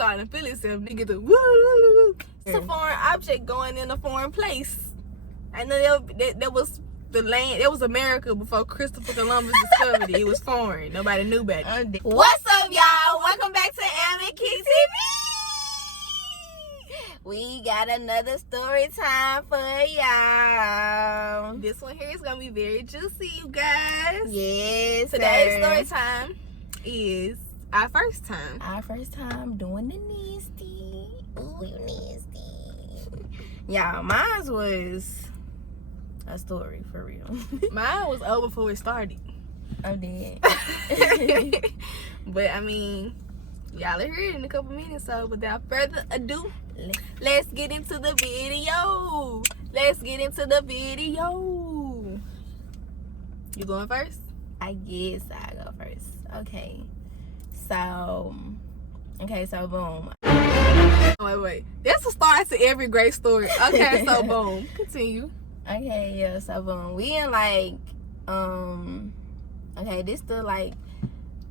starting to feel itself. Nigga, the woo. It's a foreign object going in a foreign place. I know that was the land. That was America before Christopher Columbus discovered it. It was foreign. Nobody knew about it. What's up, y'all? Welcome back to Am and Key TV. We got another story time for y'all. This one here is gonna be very juicy, you guys. Yes. Today's story time is our first time. Our first time doing the nasty. Ooh, you nasty. Y'all, mine was a story for real. Mine was over before it started. I'm dead. But I mean, y'all will hear it in a couple minutes. So without further ado, let's get into the video. You going first? I guess I go first. Okay. So boom. Wait. That's a start to every great story. Okay, so boom. Continue. Okay, yeah, so boom. We in like, okay, this still like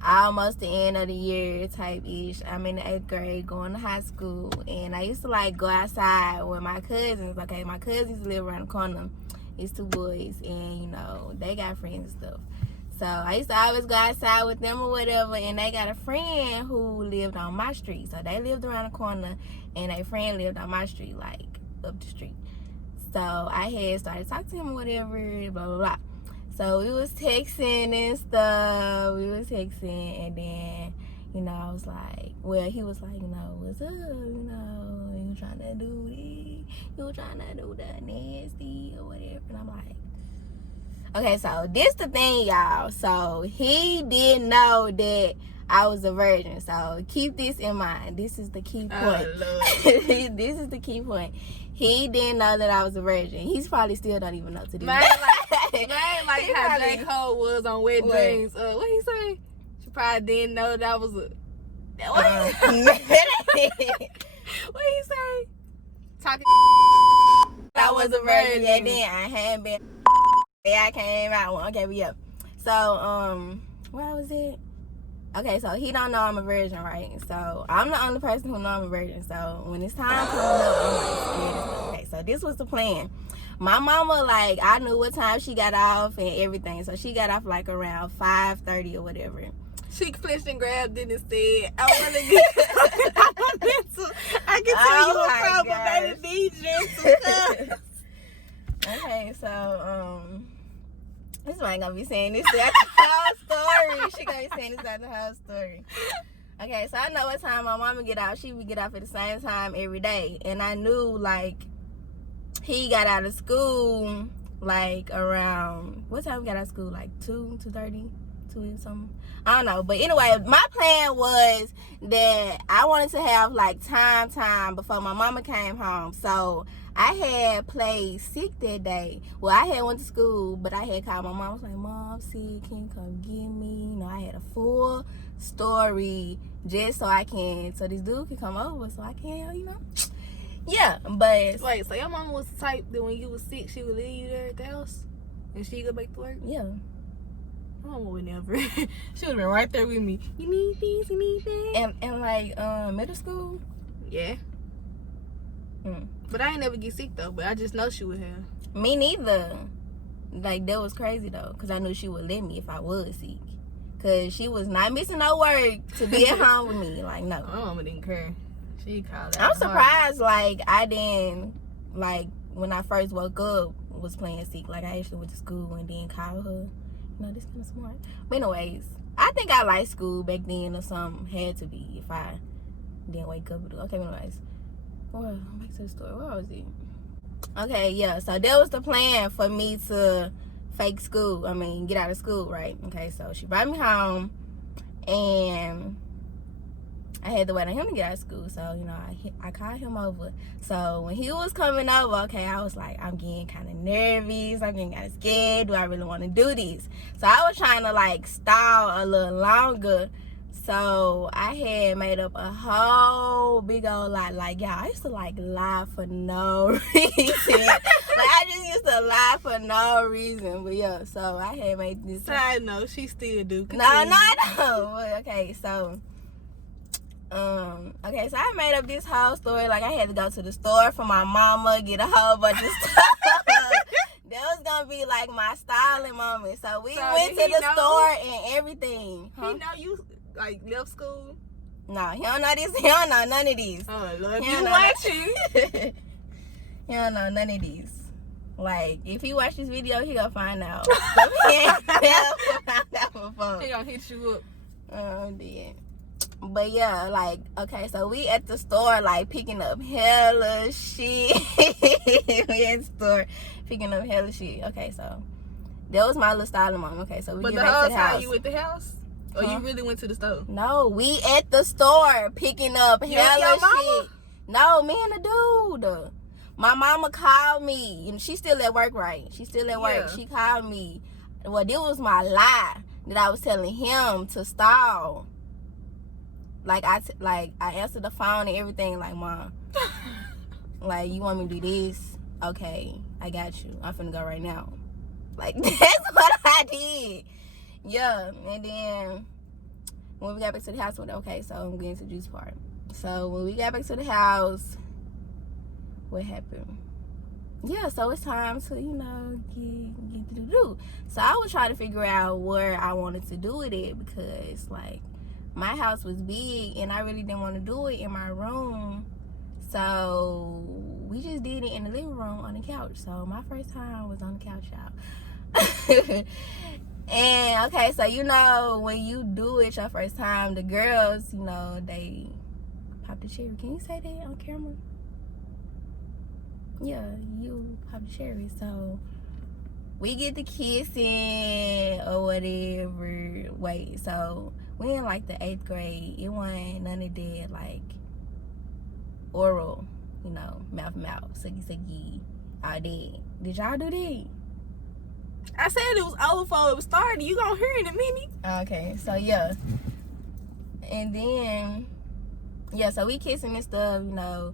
almost the end of the year type ish. I'm in the 8th grade going to high school, and I used to like go outside with my cousins. Okay, my cousins live around the corner. It's 2 boys, and you know, they got friends and stuff. So I used to always go outside with them or whatever, and they got a friend who lived on my street. So they lived around the corner, and a friend lived on my street, like up the street. So I had started talking to him or whatever, blah, blah, blah. So we was texting and stuff. And then, you know, I was like, well, he was like, you know, what's up? You know, you trying to do this? You trying to do the nasty or whatever? And I'm like, okay, so this the thing, y'all. So he didn't know that I was a virgin. So keep this in mind. This is the key point. This is the key point. He didn't know that I was a virgin. He's probably still don't even know to do that. Man, like how J. Cole was on Wet Dreams. What he say? She probably didn't know that I was a... What he say? Talking I was a virgin. Yeah, then I hadn't been... Yeah, I came out one. Okay, but yeah. So, where was it? Okay, so he don't know I'm a virgin, right? So I'm the only person who know I'm a virgin. So when it's time to know, I'm like scared. Okay, so this was the plan. My mama, like, I knew what time she got off and everything. So she got off like around 5:30 or whatever. She flinched and grabbed it and said, I want to get I can tell you a problem baby DJ. Okay, so this one ain't gonna be saying this throughout the whole story. She gonna be saying this throughout the whole story. Okay, so I know what time my mama get out. She would get off at the same time every day. And I knew, like, he got out of school, like, around... What time we got out of school? Like, 2:30? 2 something? I don't know. But anyway, my plan was that I wanted to have, like, time before my mama came home. So I had played sick that day. Well, I had went to school, but I had called my mom. I was like, Mom, I'm sick. Can you come get me? You know, I had a full story just so this dude can come over so I can, you know. Yeah, but... Wait, so your mama was the type that when you was sick, she would leave you there at the house? And she go back to work? Yeah. My mama would never. She would have been right there with me. You need this, you need that. And like, middle school? Yeah. But I ain't never get sick though, but I just know she would have. Me neither. Like, that was crazy though, because I knew she would let me if I was sick. Because she was not missing no work to be at home with me. Like, no. My mama didn't care. She called out. I'm surprised, like, I didn't, like, when I first woke up, was playing sick. Like, I actually went to school and then called her. You know, this kind of smart. But anyways, I think I liked school back then or something. Had to be if I didn't wake up. Okay, anyways. Well, back to the story. Where was it? Okay, yeah. So that was the plan for me to fake school. I mean, get out of school, right? Okay, so she brought me home, and I had to wait on him to get out of school. So, you know, I called him over. So when he was coming over, okay, I was like, I'm getting kind of nervous. I'm getting kind of scared. Do I really want to do this? So I was trying to, like, stall a little longer. So I had made up a whole big old lie. Like, y'all, I used to, like, lie for no reason. Like, I just used to lie for no reason. But, yeah, so I had made this. I know, she still do. No, I don't. Okay, so Okay, so I made up this whole story. Like, I had to go to the store for my mama, get a whole bunch of stuff. That was gonna be like my styling moment. So we went to the store and everything. He know you like left school? No, he don't know this. He don't know none of these. Oh, Lord, you watching? He don't know none of these. Like, if he watch this video, he gonna find out. He ain't never found out before. He gonna hit you up. Oh, dear. But yeah, like, okay, so we at the store, like, picking up hella shit. We at the store picking up hella shit. Okay, so that was my little styling moment. Okay, so we get back to the house. But you at the house? Or you really went to the store? No, we at the store picking up hella shit. No, me and the dude. My mama called me. You know, she's still at work, right? She's still at work. Yeah. She called me. Well, this was my lie that I was telling him to stall. Like, I answered the phone and everything. Like, Mom, like, you want me to do this? Okay, I got you. I'm finna go right now. Like, that's what I did. Yeah, and then when we got back to the house, okay, so I'm getting to the juice part. So when we got back to the house, what happened? Yeah, so it's time to, you know, get to do. So I was trying to figure out where I wanted to do it at, because, like, my house was big and I really didn't want to do it in my room. So we just did it in the living room on the couch. So my first time was on the couch, y'all. And okay, so you know, when you do it your first time, the girls, you know, they pop the cherry. Can you say that on camera? Yeah, you pop the cherry. So we get the kissing or whatever. Wait, so we in like the 8th grade. It wasn't none of that like oral, you know, mouth, sucky, all that. Did y'all do that? I said it was over before it was started. You gonna hear in a minute. Okay, so yeah. And then, yeah, so we kissing and stuff, you know.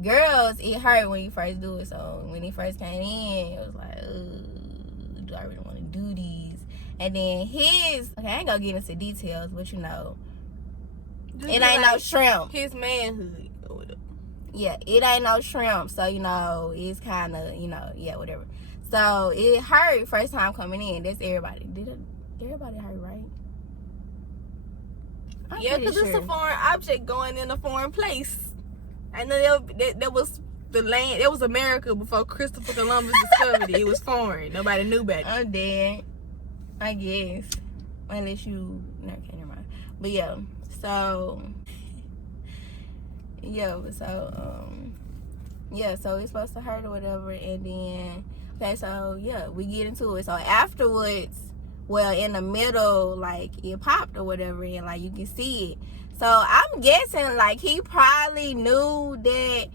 Girls, it hurt when you first do it. So when he first came in, it was like, do I really want to do these? And then okay, I ain't gonna get into details, but you know, it ain't no shrimp. His manhood or whatever. Yeah, it ain't no shrimp. So, you know, it's kind of, you know, yeah, whatever. So it hurt first time coming in. That's everybody. Everybody hurt, right? Yeah, because it's a foreign object going in a foreign place. I know that was the land. That was America before Christopher Columbus discovered it. It was foreign. Nobody knew about it. I'm dead, I guess. Unless you... No, okay, never mind. But yeah, so... Yeah, so it's supposed to hurt or whatever. And then... Okay, so yeah, we get into it. So afterwards, well, in the middle, like, it popped or whatever, and like, you can see it. So I'm guessing, like, he probably knew that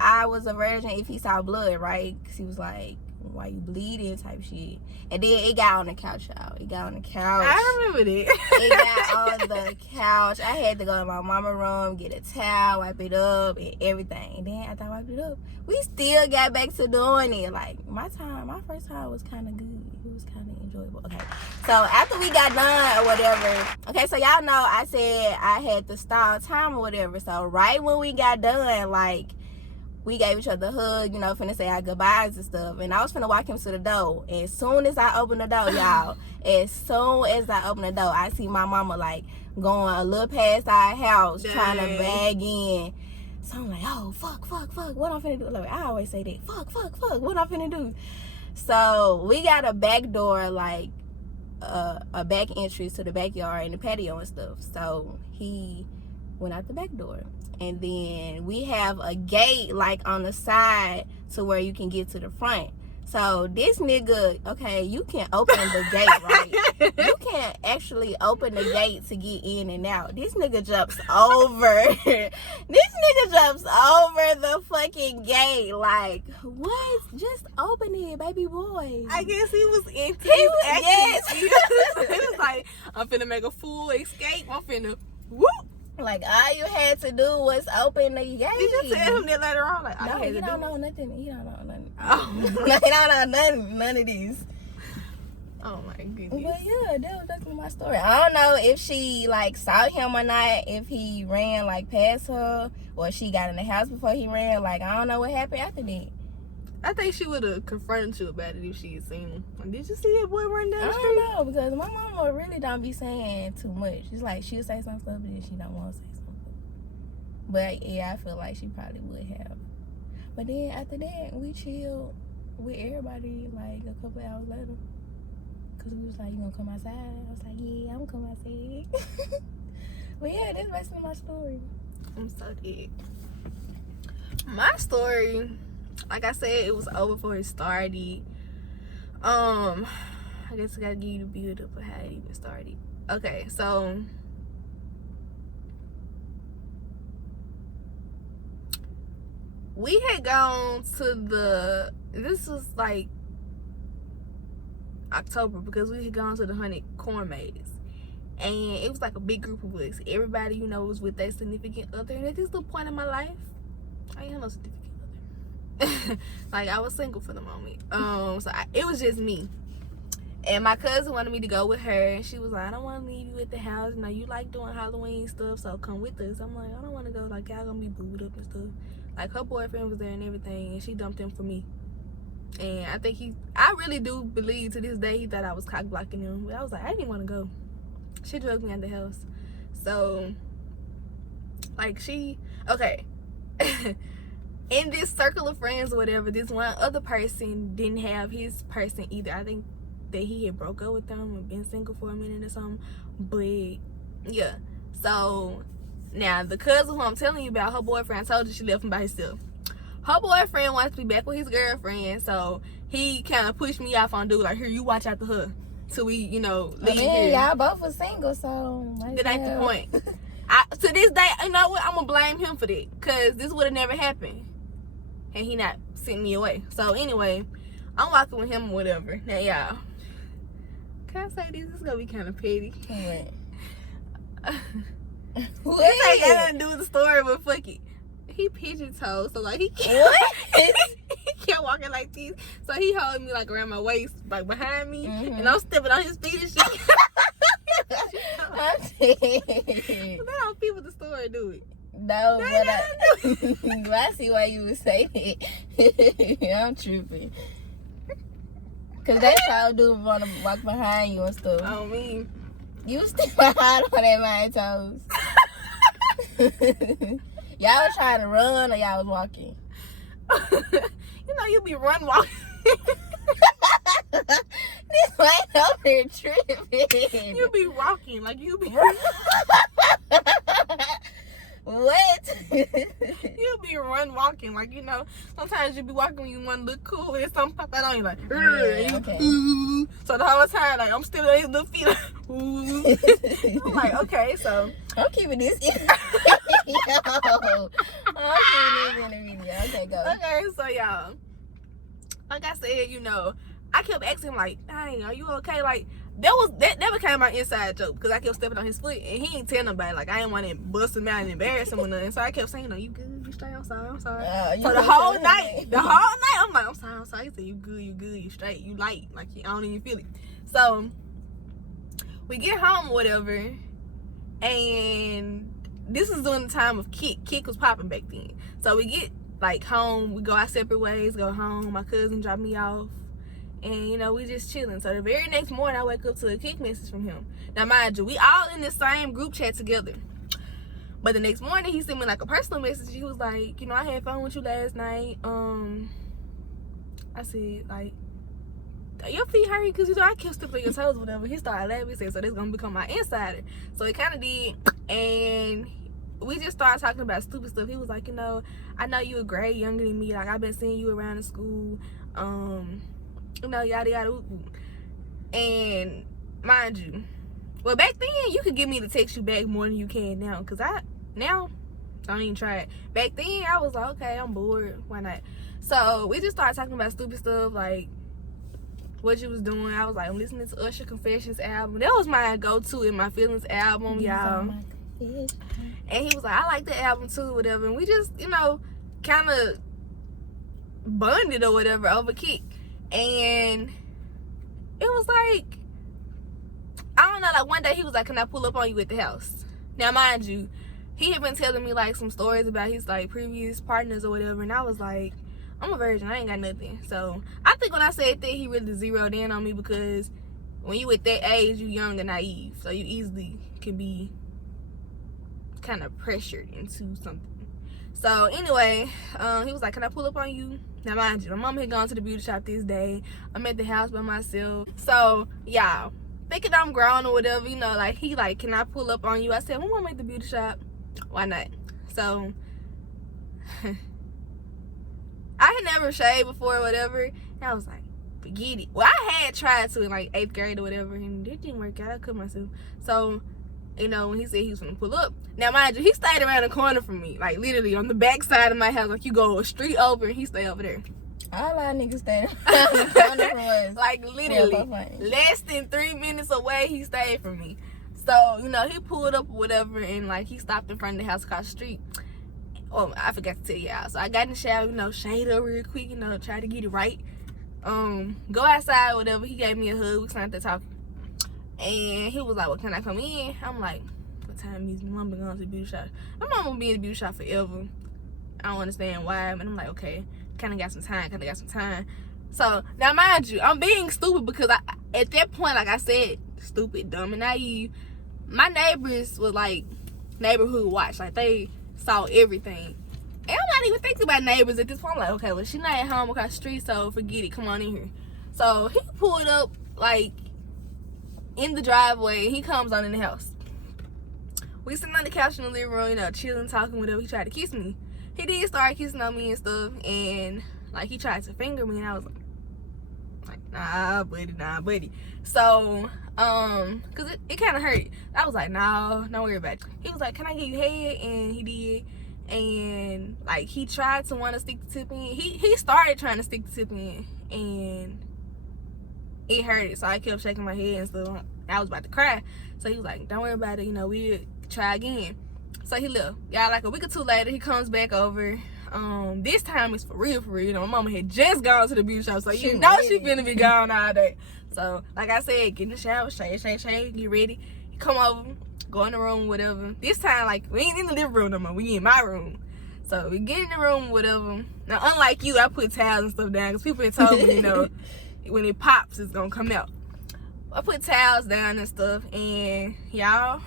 I was a virgin if he saw blood, right? Because he was like, why you bleeding type shit. And then it got on the couch, y'all. It got on the couch. I remember that. It got on the couch. I had to go to my mama's room, get a towel, wipe it up, and everything. And then after I wiped it up, we still got back to doing it. Like, my first time was kind of good. It was kind of enjoyable. Okay, so after we got done or whatever, okay, so y'all know I said I had to stall time or whatever. So right when we got done, like, we gave each other a hug, you know, finna say our goodbyes and stuff. And I was finna walk him to the door. And as soon as I opened the door, y'all, I see my mama, like, going a little past our house, trying to bag in. So I'm like, oh, fuck, what I'm finna do? Like, I always say that, fuck, what I'm finna do? So we got a back door, like, a back entrance to the backyard and the patio and stuff. So he went out the back door. And then we have a gate, like, on the side to where you can get to the front. So this nigga, okay, you can open the gate, right? You can't actually open the gate to get in and out. This nigga jumps over. The fucking gate. Like, what? Just open it, baby boy. I guess he was into yes. He was like, I'm finna make a full escape. I'm finna whoop. Like, all you had to do was open the gate. Did you tell him that later on? Like, no, he don't know nothing. He don't know nothing. Oh. He don't know none of these. Oh my goodness. But yeah, that was basically my story. I don't know if she like saw him or not, if he ran like past her, or she got in the house before he ran. Like, I don't know what happened after that. I think she would have confronted you about it if she had seen him. Like, did you see that boy running down I the don't street? know, because my mama really don't be saying too much. It's like she'll say some stuff, but then she don't want to say something. But yeah, I feel like she probably would have. But then after that, we chilled with everybody like a couple hours later. Cause we was like, you gonna come outside? I was like, yeah, I'm gonna come outside. But yeah, that's basically my story. I'm so dead. My story, like I said, it was over before it started. I guess I gotta give you the build up of how it even started. Okay, so we had gone to this was like October, because we had gone to the Honey Corn Maze. And it was like a big group of us. Everybody, you know, was with their significant other. And at this little point in my life, I ain't had no significant other. Like, I was single for the moment. It was just me. And my cousin wanted me to go with her. And she was like, I don't want to leave you at the house. You know, you like doing Halloween stuff, so come with us. I'm like, I don't want to go. Like, y'all gonna be booed up and stuff. Like, her boyfriend was there and everything. And she dumped him for me. And I really do believe to this day he thought I was cock blocking him. But I was like, I didn't want to go. She drugged me out the house. So, like, okay. In this circle of friends or whatever, this one other person didn't have his person either. I think that he had broke up with them and been single for a minute or something. But, yeah. So, now, the cousin who I'm telling you about, her boyfriend, I told you she left him by herself. Her boyfriend wants to be back with his girlfriend, so he kind of pushed me off on dude, like, here, you watch after her. Till we, you know, leave here. Y'all both were single, so that ain't the point. To this day, you know what? I'm gonna blame him for that, cause this would have never happened, and he not sent me away. So anyway, I'm walking with him or whatever. Now, y'all, can I say this? This is gonna be kind of petty. What? This ain't got nothing to do with the story, but fuck it. He pigeon-toed, so like he kept walking like this. So he held me like around my waist, like behind me, and I'm stepping on his feet and shit. That's how people the story do it. No, but I see why you would say that. I'm tripping. Cause that's how dude wanna walk behind you and stuff. I don't mean you still hard on that man toes. Y'all was trying to run or y'all was walking? You know, you be walking. This man over here tripping. You be rocking, like you be. What? You be walking, like, you know, sometimes you be walking when you want to look cool and something pop out on you, like, yeah, okay. Ooh. So the whole time, like, I'm still on his little feet, like, ooh. I'm like, okay, so. I'm keeping this in the video. I'm keeping this in the video. Okay, go. Okay, so y'all, like I said, you know, I kept asking him, like, hey, are you okay? Like, that became my inside joke, because I kept stepping on his foot and he ain't tell nobody. Like, I didn't want to bust him out and embarrass him or nothing. So I kept saying, you good, you straight, I'm sorry. So the whole night, I'm like, I'm sorry. He said, you good, you straight, you light, like, I don't even feel it. So we get home or whatever, and this is during the time of Kick was popping back then. So we get like home, we go our separate ways, go home, my cousin dropped me off, and you know, we just chilling. So the very next morning I wake up to a Kick message from him. Now mind you, we all in the same group chat together, but the next morning he sent me like a personal message. He was like, you know, I had fun with you last night. I said, like, your feet hurt? Because, you know, I kept stepping on your toes or whatever. He started laughing. He said, so this gonna become my insider. So it kind of did, and we just started talking about stupid stuff. He was like, you know, I know you a grade younger than me. Like, I've been seeing you around the school. You know, yada, yada, ooh, ooh. And mind you, well, back then, you could get me to text you back more than you can now. Because now, don't even try it. Back then, I was like, okay, I'm bored. Why not? So, we just started talking about stupid stuff, like what you was doing. I was like, I'm listening to Usher Confessions album. That was my go-to in My Feelings album, y'all. And he was like, I like the album too, whatever. And we just, you know, kind of bonded or whatever over Kick. And it was like, I don't know, like one day he was like, can I pull up on you at the house? Now, mind you, he had been telling me like some stories about his like previous partners or whatever, and I was like, I'm a virgin, I ain't got nothing. So I think when I said that, he really zeroed in on me, because when you at that age, you young and naive, so you easily can be kind of pressured into something. So anyway, he was like, can I pull up on you? Now mind you, my mom had gone to the beauty shop this day. I'm at the house by myself. So y'all, thinking I'm grown or whatever, you know, like he like, can I pull up on you? I said, my mom at the beauty shop. Why not? So I had never shaved before or whatever. And I was like, forget it. Well, I had tried to in like 8th grade or whatever, and it didn't work out. I cut myself. So, you know, when he said he was gonna pull up, now mind you, he stayed around the corner from me, like literally on the back side of my house. Like you go a street over and he stay over there. All our niggas stay around the corner from us. Like literally less than 3 minutes away, he stayed from me. So, you know, he pulled up or whatever, and like he stopped in front of the house across the street. Oh, I forgot to tell y'all. So I got in the shower, you know, shade up real quick, you know, try to get it right. Go outside or whatever. He gave me a hug. We started to talk. And he was like, well, can I come in? I'm like, what time is my mom been going to the beauty shop? My mom will be in the beauty shop forever. I don't understand why. And I'm like, okay, kind of got some time. So now mind you, I'm being stupid because at that point, like I said, stupid, dumb, and naive. My neighbors were like neighborhood watch. Like they saw everything. And I'm not even thinking about neighbors at this point. I'm like, okay, well, she's not at home across the street, so forget it. Come on in here. So he pulled up like in the driveway, and he comes on in the house. We sitting on the couch in the living room, you know, chilling, talking, whatever. He tried to kiss me. He did start kissing on me and stuff, and like he tried to finger me, and I was like, nah, buddy. So, cause it kind of hurt. I was like, nah, don't worry about it. He was like, can I give you head? And he did. And like he tried to want to stick the tip in. He started trying to stick the tip in, and it hurt. So I kept shaking my head and stuff. I was about to cry. So he was like, don't worry about it, you know, we'll try again. So he left. Y'all, like a week or two later, he comes back over. This time it's for real. You know, my mama had just gone to the beauty shop, so you know she finna be gone all day. So like I said, get in the shower, shake, get ready. He come over, go in the room, whatever. This time, like, we ain't in the living room no more. We in my room. So we get in the room, whatever. Now, unlike you, I put towels and stuff down because people had told me, you know, when it pops, it's gonna come out. I put towels down and stuff, and y'all,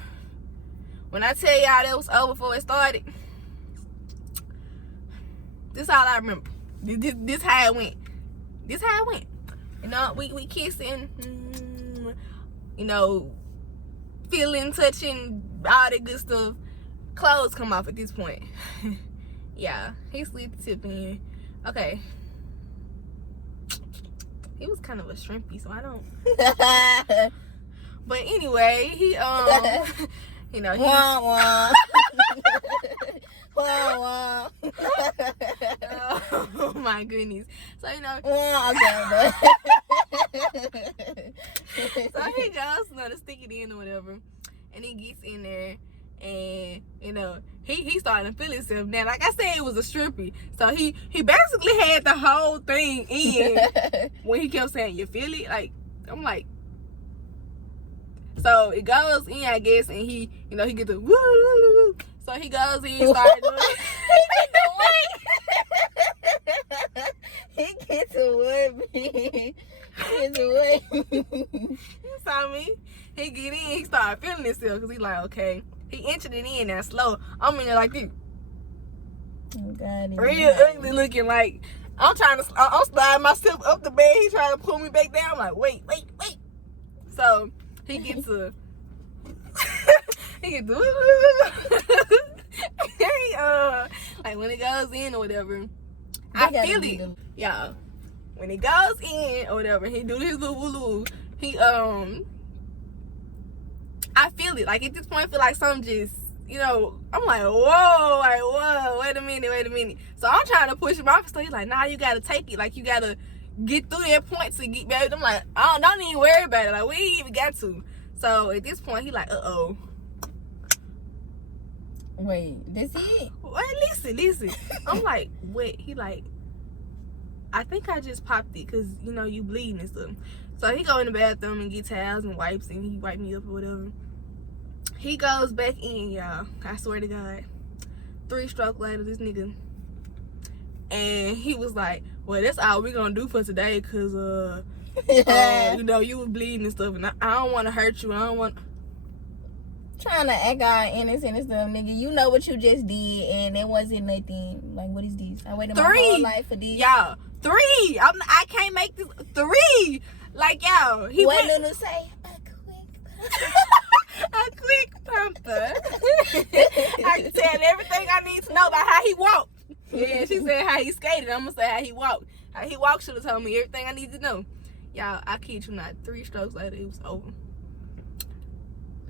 when I tell y'all that was over before it started, this all I remember. This how it went. You know, we kissing, you know, feeling, touching, all that good stuff. Clothes come off at this point. Yeah, he slid the tip in. Okay. He was kind of a shrimpy, so I don't. But anyway, he you know, he oh my goodness. So you know, so he goes, you know, to stick it in or whatever, and he gets in there, and you know, he started to feel himself. Now, like I said, it was a strippy, so he basically had the whole thing in. When he kept saying, you feel it? Like, I'm like, so it goes in, I guess, and he, you know, he gets the woo, woo, woo. So he goes in and started doing He gets away. He gets away. You saw me? He get in, he started feeling himself, because he like, okay. He inching it in now slow. I'm in there like this. Oh, God, real ugly looking, like, I'm sliding myself up the bed. He trying to pull me back down. I'm like, wait. So he gets to like when it goes in or whatever, I feel it. Y'all, when it goes in or whatever, he do his little woo. He I feel it. Like at this point, I feel like something just, you know, I'm like, whoa, wait a minute. So I'm trying to push him off. So he's like, nah, you gotta take it. Like you gotta get through that point to get back. I'm like, don't even worry about it. Like we ain't even got to. So at this point, he like, uh-oh. Wait, this it? Wait, listen. I'm like, wait. He like, I think I just popped it because, you know, you bleeding and stuff. So he go in the bathroom and get towels and wipes, and he wipe me up or whatever. He goes back in, y'all. I swear to God. 3 strokes later, this nigga. And he was like, well, that's all we gonna do for today, because, you know, you was bleeding and stuff, and I don't want to hurt you. I don't want... Trying to act all innocent and stuff, nigga. You know what you just did, and it wasn't nothing. Like, what is this? I waited my whole life for this. Y'all, 3. I can't make this. 3. Like, y'all. He what did Lulu say? A quick pumper. I can tell everything I need to know about how he walked. Yeah, she said how he skated. I'm gonna say how he walked. How he walked should have told me everything I need to know. Y'all, I kid you not. 3 strokes later, it was over.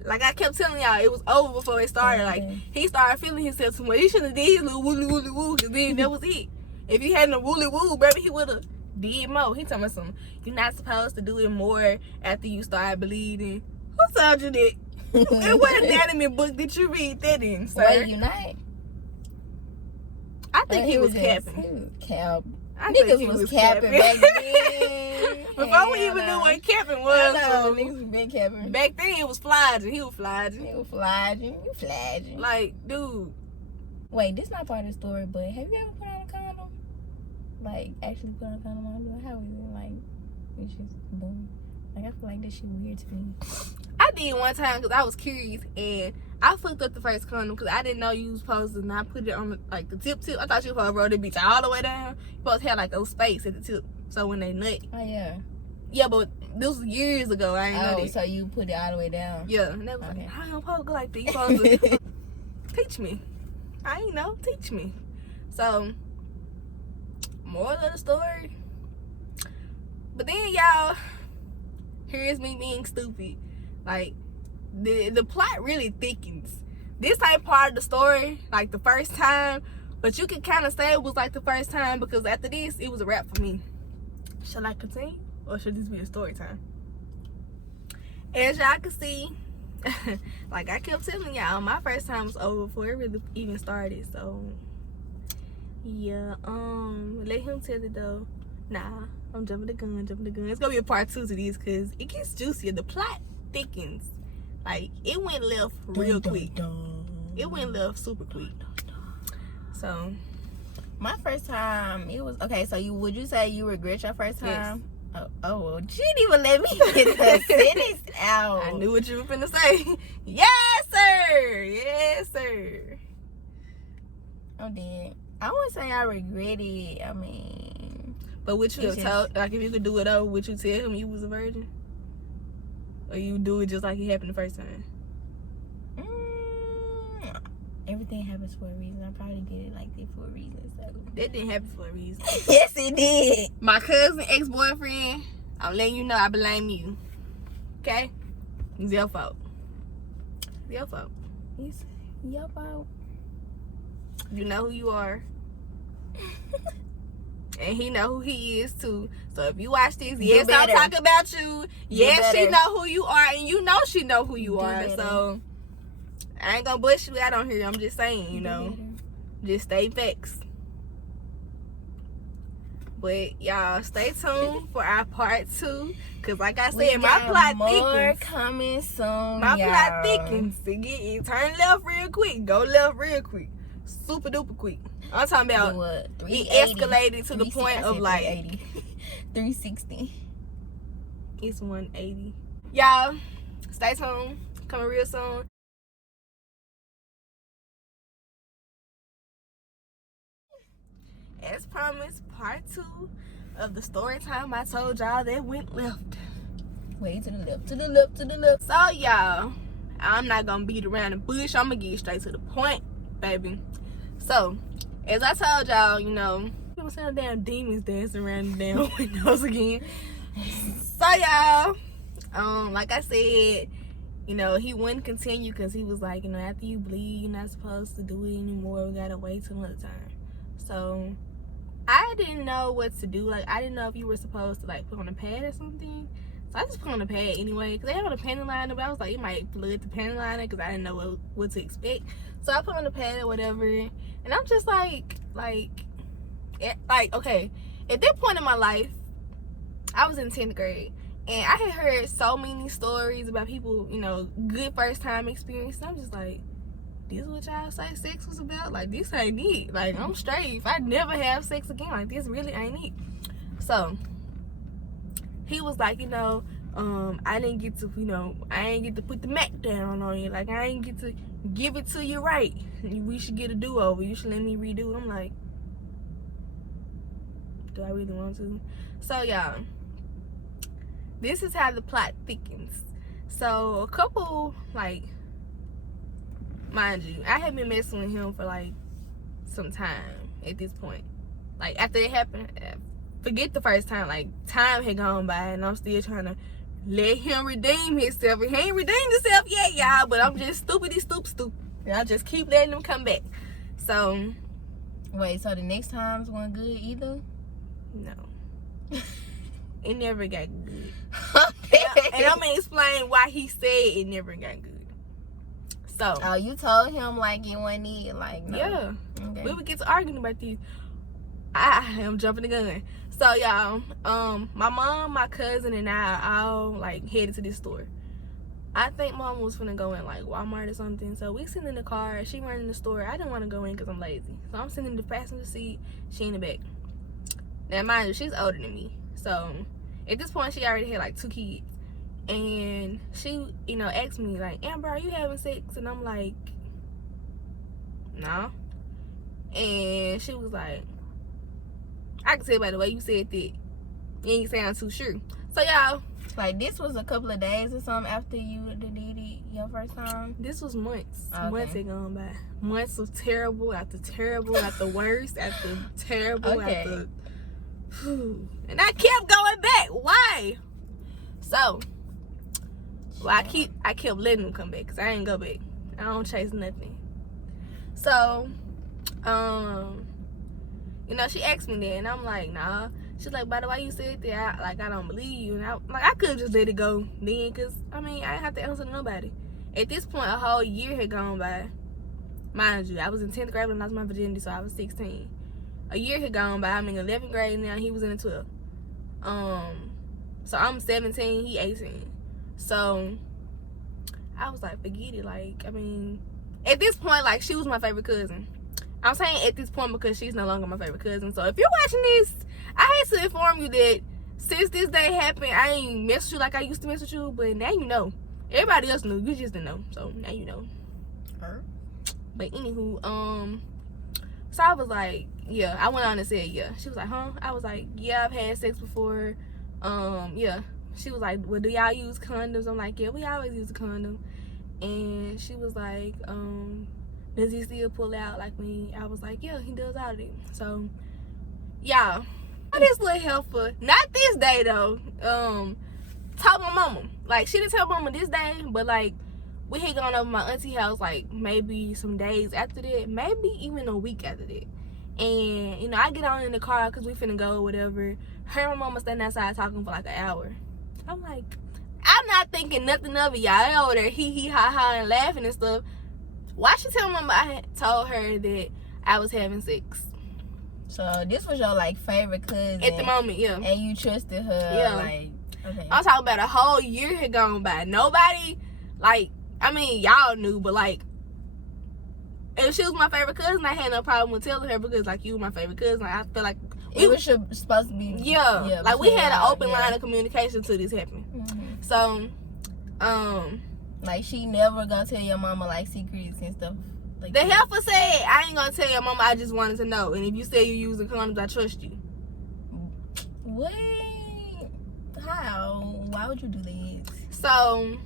Like I kept telling y'all, it was over before it started. Like, he started feeling himself too much. He shouldn't have did his little woolly woolly woo, because then that was it. If he hadn't a woolly woo, baby, he would have did more. He told me something. You're not supposed to do it more after you start bleeding. Who told you that? And what anatomy book did you read that in, sir? Wait, you not? I think he was capping. Niggas was capping back then. Before we even knew what capping was. Niggas was big capping. Back then it was flogging. He was flogging. You flogging. Like, dude. Wait, this not part of the story, but have you ever put on a condom? Like, actually put on a condom on? Like, how is it? Like, it's just boom. Like, I feel like this shit weird to me. I did one time because I was curious, and I fucked up the first condom because I didn't know you was supposed to not put it on the tip. I thought you were supposed to roll the bitch all the way down. You supposed to have like a space at the tip, so when they nut. Oh yeah. Yeah, but this was years ago. I ain't know that. So you put it all the way down. Yeah, and they was like, how you supposed to go like that? You supposed to teach me. I ain't know. Teach me. So, moral of the story. But then y'all, here's me being stupid. Like, the plot really thickens. This ain't part of the story, like the first time, but you can kind of say it was like the first time, because after this, it was a wrap for me. Shall I continue, or should this be a story time? As y'all can see, like I kept telling y'all, my first time was over before it really even started. So, yeah, let him tell it though. Nah, I'm jumping the gun. It's gonna be a part 2 to this, because it gets juicier. The plot thickens. Like, it went left real quick. It went left super quick. So, my first time, it was okay. So would you say you regret your first time? Yes. Oh, she didn't even let me get the sentence out. I knew what you were finna say. Yes, sir. I'm dead. I wouldn't say I regret it. I mean, but would you have told, like, if you could do it over, would you tell him you was a virgin? Or you do it just like it happened the first time? Everything happens for a reason. I probably did it like that for a reason. So that didn't happen for a reason. Yes, it did. My cousin, ex-boyfriend, I'm letting you know I blame you. Okay? It's your fault. It's your fault. It's your fault. You know who you are. And he know who he is too. So if you watch this, yes, I'm talking about you. Yes, she know who you are, and you know she know who you are. So I ain't gonna bush you out on here. I'm just saying, you know, just stay facts. But y'all, stay tuned for our part 2. Cause like I said, my plot thickens. Coming soon. My plot thickens. It turn left real quick. Go left real quick. Super duper quick. I'm talking about it escalated to the point of like 360. It's 180. Y'all, stay tuned. Coming real soon. As promised, part 2 of the story time I told y'all that went left. Way to the left. So y'all, I'm not gonna beat around the bush. I'm gonna get straight to the point, baby. So, as I told y'all, you know, I'm seeing damn demons dancing around the damn windows again. So y'all, like I said, you know, he wouldn't continue because he was like, you know, after you bleed, you're not supposed to do it anymore. We gotta wait till another time. So I didn't know what to do. Like, I didn't know if you were supposed to like put on a pad or something. So I just put on a pad anyway, because they have a panty liner, but I was like, it might flood the panty liner because I didn't know what to expect. So I put on the pad or whatever, and I'm just like, okay, at that point in my life, I was in 10th grade. And I had heard so many stories about people, you know, good first time experience. And I'm just like, this is what y'all say sex was about? Like, this ain't it. Like, I'm straight. If I never have sex again, like, this really ain't it. So, he was like, you know, I didn't get to, you know, I ain't get to put the Mac down on you. Like, I ain't get to give it to you right. We should get a do-over. You should let me redo it. I'm like, do I really want to? So, y'all, this is how the plot thickens. So, a couple, like, mind you, I had been messing with him for, like, some time at this point. Like, after it happened, forget the first time. Like, time had gone by, and I'm still trying to let him redeem himself. He ain't redeemed himself yet, y'all, but I'm just stupid. I'll just keep letting him come back. So, wait, so the next time's wasn't good either? No. It never got good. And I'm gonna explain why he said it never got good. So, oh, you told him like it wasn't it? Like, no. Yeah. Okay. We would get to arguing about these. I am jumping the gun. So, y'all, my mom, my cousin, and I all, like, headed to this store. I think mom was finna go in, like, Walmart or something. So, we sitting in the car. She running the store. I didn't want to go in because I'm lazy. So, I'm sitting in the passenger seat. She in the back. Now, mind you, she's older than me. So, at this point, she already had, like, 2 kids. And she, you know, asked me, like, Amber, are you having sex? And I'm like, no. And she was like, I can tell by the way you said that you ain't sound too sure. So, y'all, like, this was a couple of days or something after you did it your first time? This was months. Okay. Months had gone by. Months of terrible after terrible after worst after terrible after. And I kept going back. Why? So, well, I kept letting him come back because I ain't go back. I don't chase nothing. So, you know, she asked me that, and I'm like, nah. She's like, by the way you said that, I don't believe you. And I could have just let it go then, because, I mean, I didn't have to answer to nobody. At this point, a whole year had gone by. Mind you, I was in 10th grade when I lost my virginity, so I was 16. A year had gone by. I'm in 11th grade now. He was in the 12th. So I'm 17, he 18. So I was like, forget it. Like, I mean, at this point, like, she was my favorite cousin. I'm saying at this point because she's no longer my favorite cousin. So if you're watching this, I hate to inform you that since this day happened, I ain't mess with you like I used to mess with you. But now you know. Everybody else knew. You just didn't know. So now you know. But anywho, so I was like, yeah. I went on and said, yeah. She was like, huh? I was like, yeah, I've had sex before. Yeah. She was like, well, do y'all use condoms? I'm like, yeah, we always use a condom. And she was like, does he still pull out like me? I was like, yeah, he does all of it. So, y'all, this little helper, not this day though, told my mama. Like, she didn't tell mama this day, but like, we had gone over my auntie house like maybe some days after that, maybe even a week after that. And, you know, I get on in the car because we finna go or whatever. Her and my mama standing outside talking for like an hour. I'm like, I'm not thinking nothing of it, y'all. Over there hee ha ha and laughing and stuff. Why she tell mama I had told her that I was having sex? So this was your like favorite cousin at the moment, yeah. And you trusted her, yeah. Like, okay. I'm talking about a whole year had gone by. Nobody, like, I mean, y'all knew, but like, if she was my favorite cousin, I had no problem with telling her because like you were my favorite cousin. Like, I feel like it was supposed to be. Yeah, like we had an open line of communication till this happened. Mm-hmm. So, like she never gonna tell your mama like secrets and stuff. Like the helper said, I ain't gonna tell your mama. I just wanted to know. And if you say you using condoms, I trust you. Wait, how? Why would you do this? So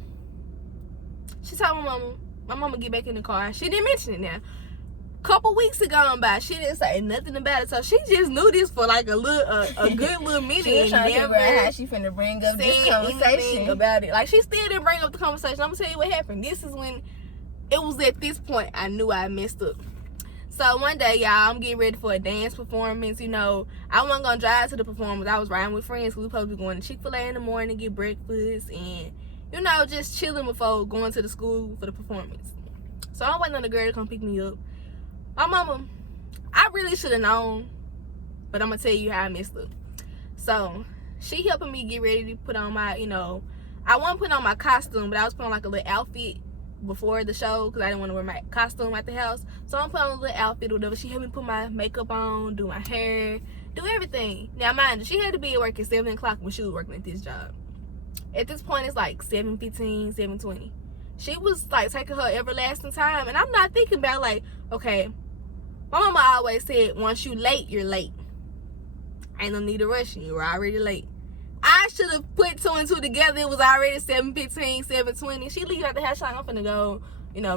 she told my mama. My mama get back in the car. She didn't mention it now. Couple weeks had gone by. She didn't say nothing about it. So she just knew this for like a good little minute. She was trying to figure out how she finna bring up this conversation about it. Like she still didn't bring up the conversation. I'm gonna tell you what happened. This is when it was at this point I knew I messed up. So one day, y'all, I'm getting ready for a dance performance. You know, I wasn't gonna drive to the performance. I was riding with friends. We supposed to be going to Chick-fil-A in the morning to get breakfast and, you know, just chilling before going to the school for the performance. So I'm waiting on the girl to come pick me up. My mama, I really should have known but I'm gonna tell you how I messed up. So she helping me get ready to put on my, I wasn't putting on my costume, but I was putting on like a little outfit before the show because I didn't want to wear my costume at the house. So I'm putting on a little outfit or whatever. She helped me put my makeup on, do my hair, do everything. Now mind you, she had to be at work at 7 o'clock when she was working at this job. At this point, it's like 7:15, 7:20. She was like taking her everlasting time, and I'm not thinking about like, okay, my mama always said, once you late, you're late. Ain't no need to rush you. You're already late. I should have put 2 and 2 together. It was already 7:15, 7:20. She leave out the house like, I'm finna go,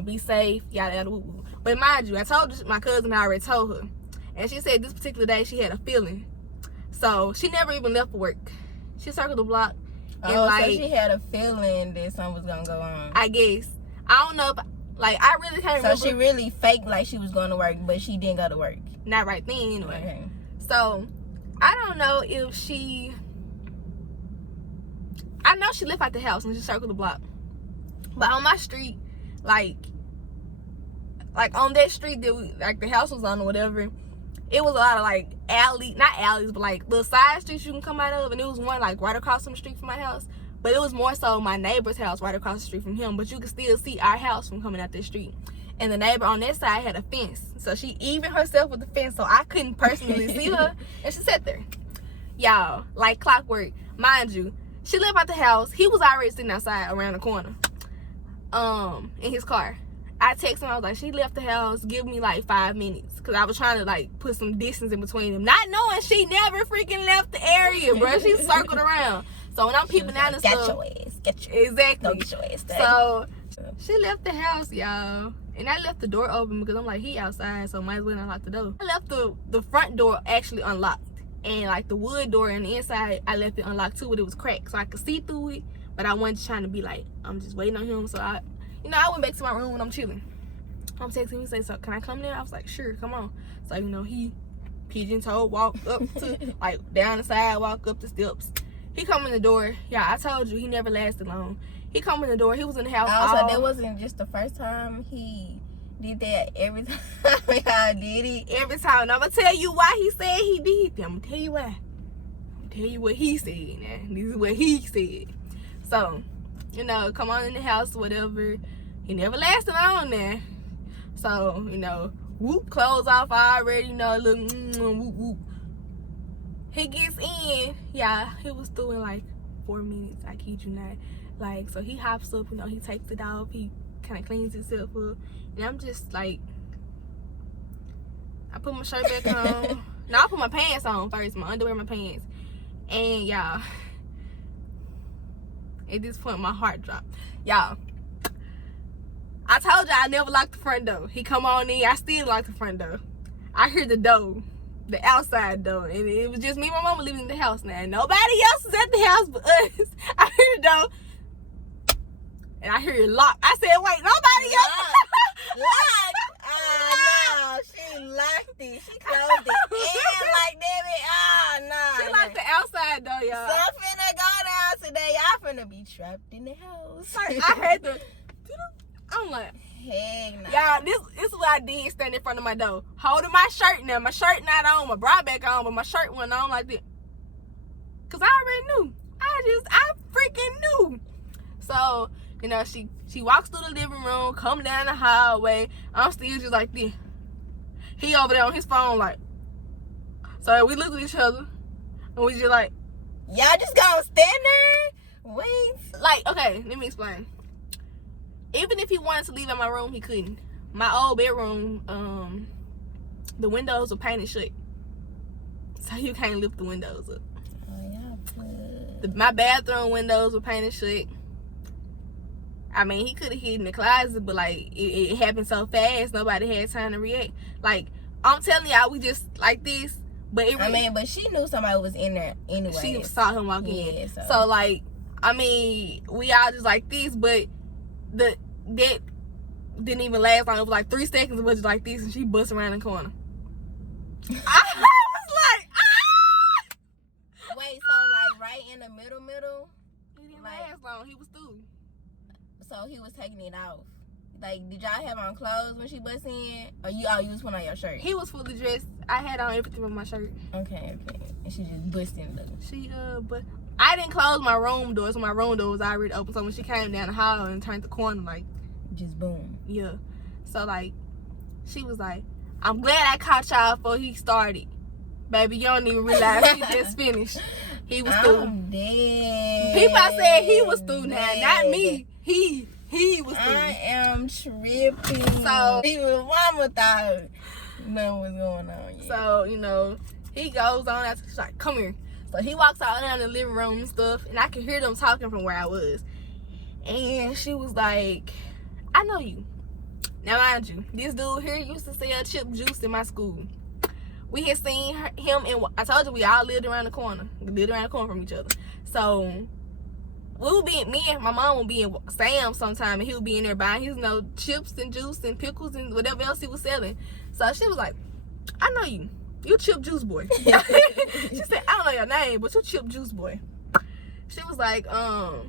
be safe, yada yada woo woo. But mind you, I told my cousin, I already told her, and she said this particular day she had a feeling, so she never even left for work. She circled the block. And so she had a feeling that something was gonna go on. I guess. I don't know if I really can't remember. So she really faked like she was going to work, but she didn't go to work. Not right then anyway. Okay. So I don't know if I know she left out the house and she circled the block. But on my street, like on that street that the house was on or whatever, it was a lot of like not alleys, but like little side streets you can come out of, and it was one like right across from the street from my house. But it was more so my neighbor's house right across the street from him, but you could still see our house from coming out that street. And the neighbor on that side had a fence, so she evened herself with the fence, so I couldn't personally see her, and she sat there. Y'all, like clockwork, mind you, she left out the house. He was already sitting outside around the corner, in his car. I texted him, I was like, she left the house, give me like 5 minutes, because I was trying to like put some distance in between them, not knowing she never freaking left the area, bro. She circled around. So when I'm peeping out and stuff, get your ass. Exactly. Don't get your ass there. So she left the house, y'all, and I left the door open because I'm like, he outside, so might as well unlock the door. I left the front door actually unlocked, and like the wood door on the inside, I left it unlocked too, but it was cracked, so I could see through it. But I wasn't trying to be like, I'm just waiting on him. So I went back to my room when I'm chilling. I'm texting him, he say, so can I come there? I was like, sure, come on. So he pigeon-toed, walked up to like down the sidewalk, up the steps. He come in the door. Yeah, I told you he never lasted long. He come in the door. He was in the house. So that wasn't just the first time he did that. Every time y'all did it. Every time. And I'm gonna tell you why he said he did that. I'm gonna tell you why. I'm gonna tell you what he said. Now, this is what he said. So, come on in the house, whatever. He never lasted long there. So, whoop, clothes off already. Look, whoop, whoop. He gets in, yeah, he was through in like 4 minutes, I kid you not. Like, so he hops up, he takes it off, he kind of cleans himself up, and I'm just like, I put my shirt back on. No, I put my pants on first, my underwear, my pants, and y'all, at this point, my heart dropped. Y'all, I told y'all I never locked the front door. He come on in, I still locked the front door. I hear the door. The outside door, and it was just me and my mama living in the house now. Nobody else is at the house but us. I hear the door, and I hear it locked. I said, wait, nobody else. Locked? No, she locked it. She closed it. And like that, no. She locked the outside door, y'all. So I'm finna go down today. Y'all finna be trapped in the house. I heard the. I'm like, heck no. Y'all, this is what I did standing in front of my door. Holding my shirt now. My shirt not on, my bra back on, but my shirt went on like this. Cause I already knew. I freaking knew. So, she walks through the living room, come down the hallway. I'm still just like this. He over there on his phone like. So we looked at each other and we just like. Y'all just gonna stand there? Wait. Like, okay, let me explain. Even if he wanted to leave in my room, he couldn't. My old bedroom, the windows were painted shut, so you can't lift the windows up. Oh, yeah. My bathroom windows were painted shut. I mean, he could have hid in the closet, but like it happened so fast, nobody had time to react. Like, I'm telling y'all, we just like this, but it really, but she knew somebody was in there anyway. She saw him walk in. Yeah, so like, I mean, we all just like this, but that didn't even last long. It was like 3 seconds. It was just like this, and she bust around the corner. I was like, ah! Wait, so like right in the middle? He didn't last long. He was through. So he was taking it off. Like, did y'all have on clothes when she bust in? Or you was putting on your shirt? He was fully dressed. I had on everything with my shirt. Okay. And she just bust in though. But I didn't close my room door, so my room door was already open. So when she came down the hall and turned the corner, like, just boom. Yeah. So like, she was like, I'm glad I caught y'all before he started. Baby, you don't even realize he just finished. He was through. Dead. People said he was through now, not me. He was through. I am tripping. So people, mama thought nothing was going on yet. So, he goes on after she's like, come here. So he walks out down the living room and stuff, and I could hear them talking from where I was. And she was like, I know you. Now, mind you, this dude here used to sell chip juice in my school. We had seen him, and I told you we all lived around the corner. We lived around the corner from each other. So me and my mom would be in Sam's sometime, and he would be in there buying his, chips and juice and pickles and whatever else he was selling. So she was like, I know you. You chip juice boy. She said, I don't know your name, but you chip juice boy. She was like, how